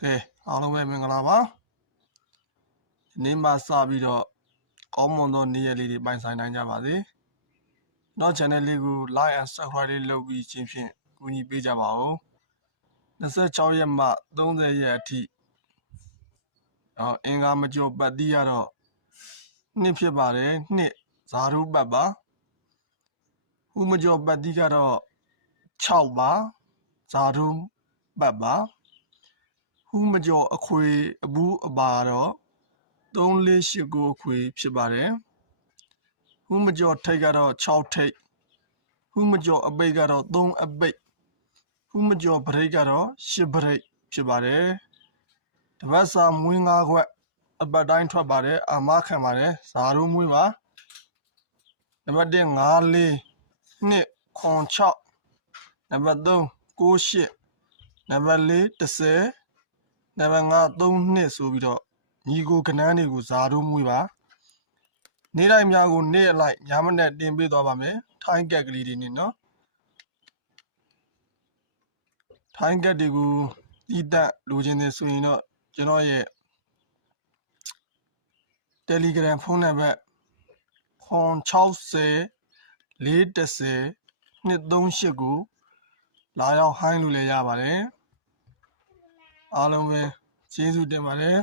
ကဲအားလုံးပဲမင်္ဂလာပါဒီနေ့မှစပြီးတော့ကောင်းမွန်သောနေ့ရက်လေးတွေပိုင်ဆိုင်နိုင်ကြပါစေနောက် channel လေးကို like and subscribe လေးလုပ်ပြီးချင်းဖြင့်ကူညီပေးကြပါဦး26ရက်မှ30ရက်အထိအင်္ဂါမကျော်ပတ်တိရတော့နှစ်ဖြစ်ပါတယ်နှစ်ဇာတုပတ်ပါဥမကျော်ပတ်တိကတော့6ပါဇာတုပတ်ပါဥမကျော်အခွေအဘူးအပါတော့3489အခွေဖြစ်ပါတယ်ဥမကျော်ထိတ်ကတော့6ထိတ်ဥမကျော်အပိတ်ကတော့3အပိတ်ဥမကျော်ဗရိတ်ကတော့10ဗရိတ်ဖြစ်ပါတယ်တပတ်စာမွေး9ခွက်အပတ်တိုင်းထွက်ပါတယ်အာမခံပါတယ်ဇာတုမွေးပါနံပါတ်1 5 4 2 6 နံပါတ်3 98နံပါတ်4 10နံပါတ်5 3 2ဆိုပြီးတော့ညီကိုကနန်းတွေကိုဇာတုမွေးပါနေ့တိုင်းများကိုနေ့အလိုက်ညမနဲ့တင်ပေးသွားပါမယ်ထိုင်းကက်ကလေးတွေနဲ့နော်ထိုင်းကက်တွေကိုတီးတက်လိုချင်တယ်ဆိုရင်တော့ကျွန်တော်ရဲ့ Telegram ဖုန်းနံပါတ်60 410 238ကိုလာရောက်ဟိုင်းလို့လည်းရပါတယ်အားလုံးပဲကျေးဇူးတင်ပါတယ်